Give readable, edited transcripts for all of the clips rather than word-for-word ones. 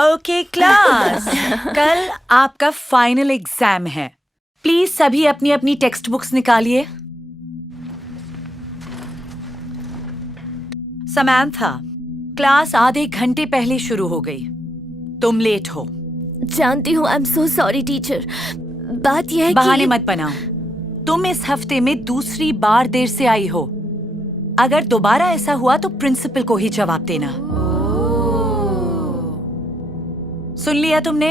Okay class, कल आपका final exam है। प्लीज सभी अपनी अपनी टेक्स्ट बुक्स निकालिए। समंथा, क्लास आधे घंटे पहले शुरू हो गई। तुम लेट हो। जानती हूँ, I am so sorry teacher. बात यह है बहाने कि मत बनाओ। तुम इस हफ्ते में दूसरी बार देर से आई हो। अगर दोबारा ऐसा हुआ तो प्रिंसिपल को ही जवाब देना। सुन लिया तुमने?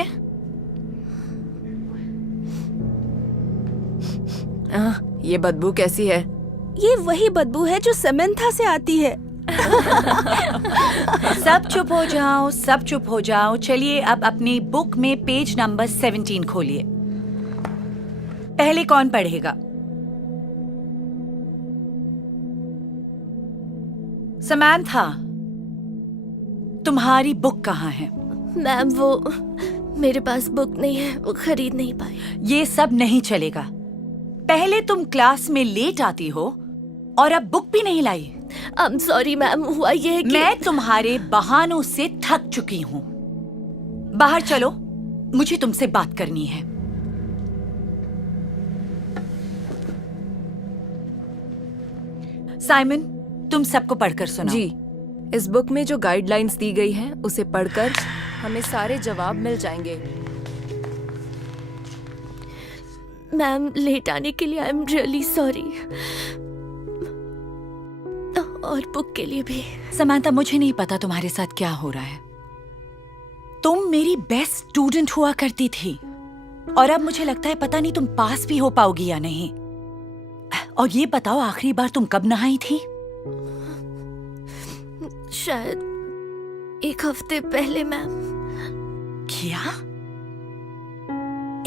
ये बदबू कैसी है? ये वही बदबू है जो समंथा से आती है। सब चुप हो जाओ, सब चुप हो जाओ। चलिए अब अपनी बुक में पेज नंबर 17 खोलिए। पहले कौन पढ़ेगा? समंथा, तुम्हारी बुक कहाँ है? मैम, वो मेरे पास बुक नहीं है, वो खरीद नहीं पाई। ये सब नहीं चलेगा। पहले तुम क्लास में लेट आती हो और अब बुक भी नहीं लाई। आई एम सॉरी मैम, हुआ ये है कि मैं तुम्हारे बहानों से थक चुकी हूँ। बाहर चलो, मुझे तुमसे बात करनी है। साइमन, तुम सबको पढ़कर सुनाओ। जी, इस बुक में जो गाइडलाइंस दी गई हैं, उसे पढ़कर हमें सारे जवाब मिल जाएंगे। मैम, लेट आने के लिए आई एम रियली सॉरी, और बुक के लिए भी। समंथा, मुझे नहीं पता तुम्हारे साथ क्या हो रहा है। तुम मेरी बेस्ट स्टूडेंट हुआ करती थी और अब मुझे लगता है पता नहीं तुम पास भी हो पाओगी या नहीं। और ये बताओ, आखिरी बार तुम कब नहाई थी? शायद 1 हफ्ते पहले मैम। क्या?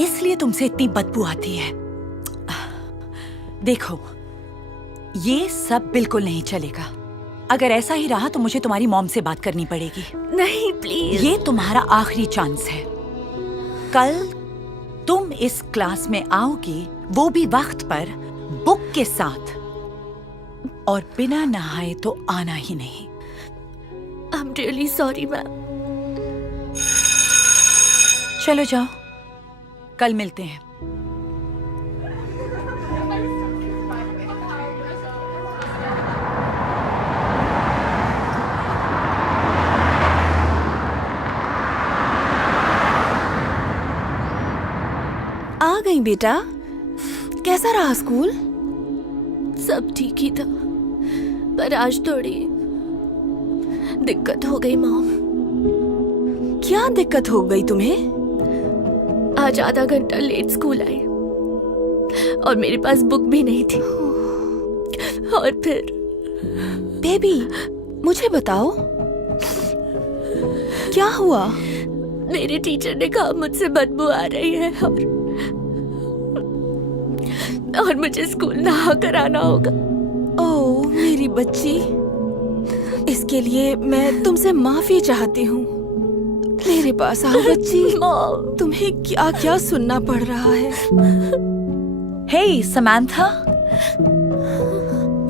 इसलिए तुमसे इतनी बदबू आती है। देखो, ये सब बिल्कुल नहीं चलेगा। अगर ऐसा ही रहा तो मुझे तुम्हारी मॉम से बात करनी पड़ेगी। नहीं, प्लीज। ये तुम्हारा आखिरी चांस है। कल तुम इस क्लास में आओगी, वो भी वक्त पर, बुक के साथ, और बिना नहाए तो आना ही नहीं। I am really sorry ma'am. चलो जाओ, कल मिलते हैं। आ गई बेटा, कैसा रहा स्कूल? सब ठीक ही था, पर आज थोड़ी दिक्कत हो गई मॉम। क्या दिक्कत हो गई तुम्हें? आज आधा घंटा लेट स्कूल आई और मेरे पास बुक भी नहीं थी। और फिर बेबी, मुझे बताओ क्या हुआ? मेरे टीचर ने कहा मुझसे बदबू आ रही है और मुझे स्कूल नहा कर आना होगा। ओह मेरी बच्ची, इसके लिए मैं तुमसे माफी चाहती हूँ। मेरे पास आओ बच्ची। मॉम, तुम्हें क्या क्या सुनना पड़ रहा है? हे समंथा,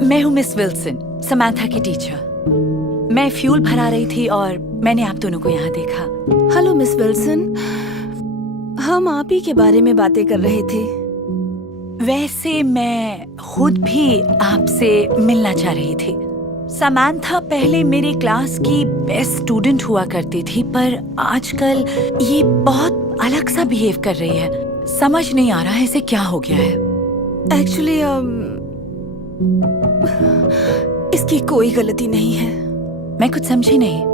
मैं हूँ मिस विल्सन, समंथा की टीचर। मैं फ्यूल भरा रही थी और मैंने आप दोनों को यहाँ देखा। हेलो मिस विल्सन, हम आप ही के बारे में बातें कर रहे थे। वैसे मैं खुद भी आपसे मिलना चाह रही थी। समंथा पहले मेरे क्लास की बेस्ट स्टूडेंट हुआ करती थी, पर आजकल ये बहुत अलग सा बिहेव कर रही है। समझ नहीं आ रहा है इसे क्या हो गया है। एक्चुअली इसकी कोई गलती नहीं है। मैं कुछ समझी नहीं।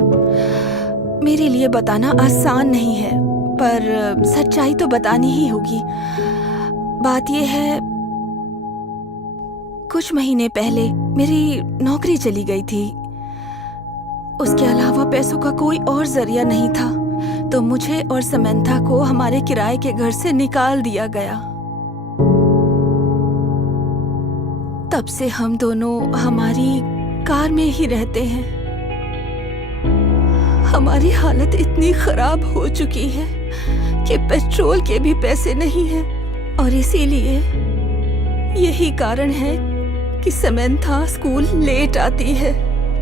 मेरे लिए बताना आसान नहीं है, पर सच्चाई तो बतानी ही होगी। बात यह है, कुछ महीने पहले मेरी नौकरी चली गई थी। उसके अलावा पैसों का कोई और जरिया नहीं था, तो मुझे और समंथा को हमारे किराए के घर से निकाल दिया गया। तब से हम दोनों हमारी कार में ही रहते हैं। हमारी हालत इतनी खराब हो चुकी है कि पेट्रोल के भी पैसे नहीं हैं, और इसीलिए यही कारण है कि समंथा स्कूल लेट आती है,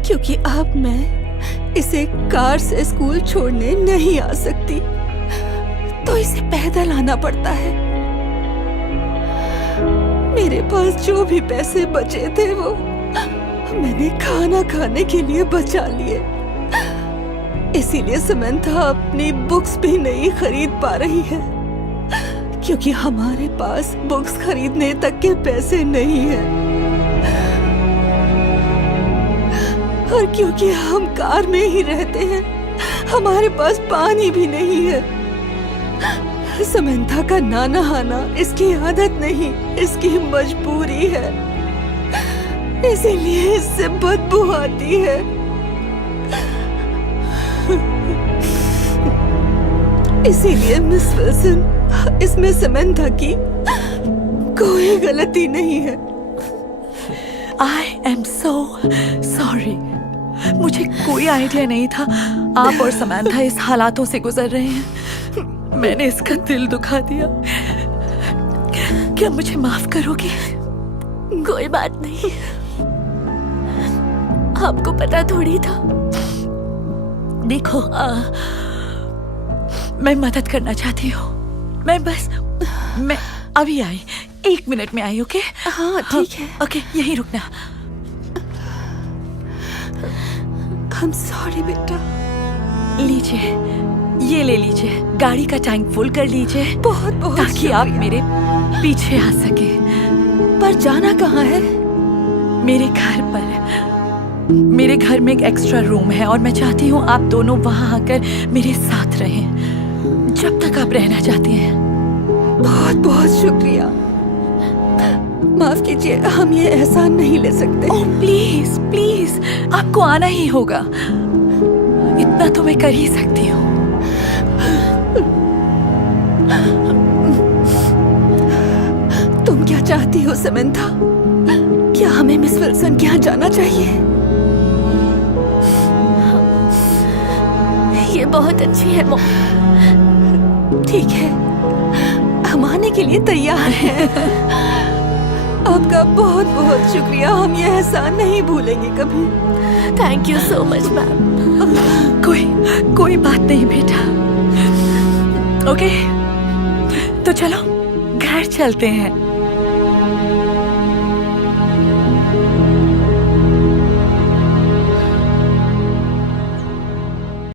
क्योंकि अब मैं इसे कार से स्कूल छोड़ने नहीं आ सकती, तो इसे पैदल आना पड़ता है। मेरे पास जो भी पैसे बचे थे वो मैंने खाना खाने के लिए बचा लिए। इसीलिए समंथा अपनी बुक्स भी नहीं खरीद पा रही है, क्योंकि हमारे पास बुक्स खरीदने तक के पैसे नहीं हैं। और क्योंकि हम कार में ही रहते हैं, हमारे पास पानी भी नहीं है। समंथा का ना नहाना इसकी आदत नहीं, इसकी मजबूरी है। इसीलिए इससे बदबू आती है। इसीलिए मिस विल्सन, इसमें समंथा की कोई गलती नहीं है। I am so sorry. मुझे कोई आइडिया नहीं था आप और समंथा इस हालातों से गुजर रहे हैं। मैंने इसका दिल दुखा दिया। क्या मुझे माफ करोगी? कोई बात नहीं, आपको पता थोड़ी था। देखो, मैं मदद करना चाहती हूँ। मैं अभी आई, 1 मिनट में आई। ओके? हाँ ठीक है। ओके, यहीं रुकना। I'm sorry बेटा। लीजिए, ये ले लीजिए, गाड़ी का टैंक फुल कर लीजिए बहुत बहुत ताकि आप मेरे पीछे आ सके। पर जाना कहाँ है? मेरे घर पर। मेरे घर में एक एक्स्ट्रा रूम है और मैं चाहती हूँ आप दोनों वहाँ आकर मेरे साथ रहें जब तक आप रहना चाहती हैं। बहुत बहुत शुक्रिया। माफ कीजिए, हम ये एहसान नहीं ले सकते। ओह प्लीज प्लीज, आपको आना ही होगा। इतना तो मैं कर ही सकती हूँ। तुम क्या चाहती हो समंथा? क्या हमें मिस विल्सन के यहाँ जाना चाहिए? ये बहुत अच्छी है मॉम। ठीक है, हम आने के लिए तैयार हैं। आपका बहुत बहुत शुक्रिया, हम ये एहसान नहीं भूलेंगे कभी। Thank you so much ma'am. कोई बात नहीं बेटा। ओके, तो चलो घर चलते हैं।